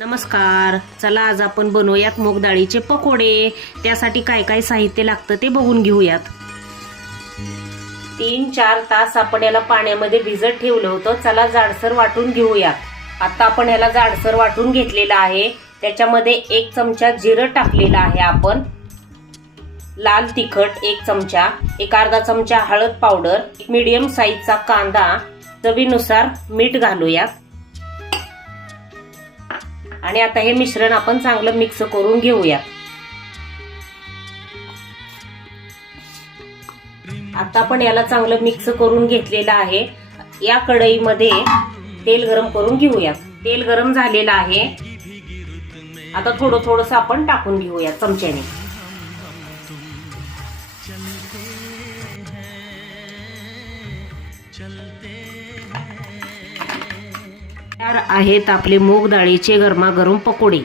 नमस्कार, चला आज आपण बनवूयात मूग डाळीचे पकोडे। त्यासाठी काय काय साहित्य लागतं ते बघून घेऊयात। 3-4 तास आपण याला पाण्यामध्ये भिजत ठेवलं होतं। चला जाडसर वाटून घेऊयात। आता आपण याला जाडसर वाटून घेतलेला आहे। त्याच्यामध्ये 1 चमचा जिरं टाकलेलं आहे आपण, लाल तिखट 1 चमचा, एक अर्धा चमचा हळद पावडर, एक मीडियम साईजचा कांदा, चवीनुसार मीठ घालूयात आणि आता हे मिश्रण आपण चांगलं मिक्स करून घेऊया। आता आपण याला चांगलं मिक्स करून घेतलेलं आहे। या कढईमध्ये तेल गरम करून घेऊया। तेल गरम झालेलं आहे। आता थोडंसं आपण टाकून घेऊया चमच्याने। तयार आहेत आपले मूग डाळीचे गरमागरम पकोडे।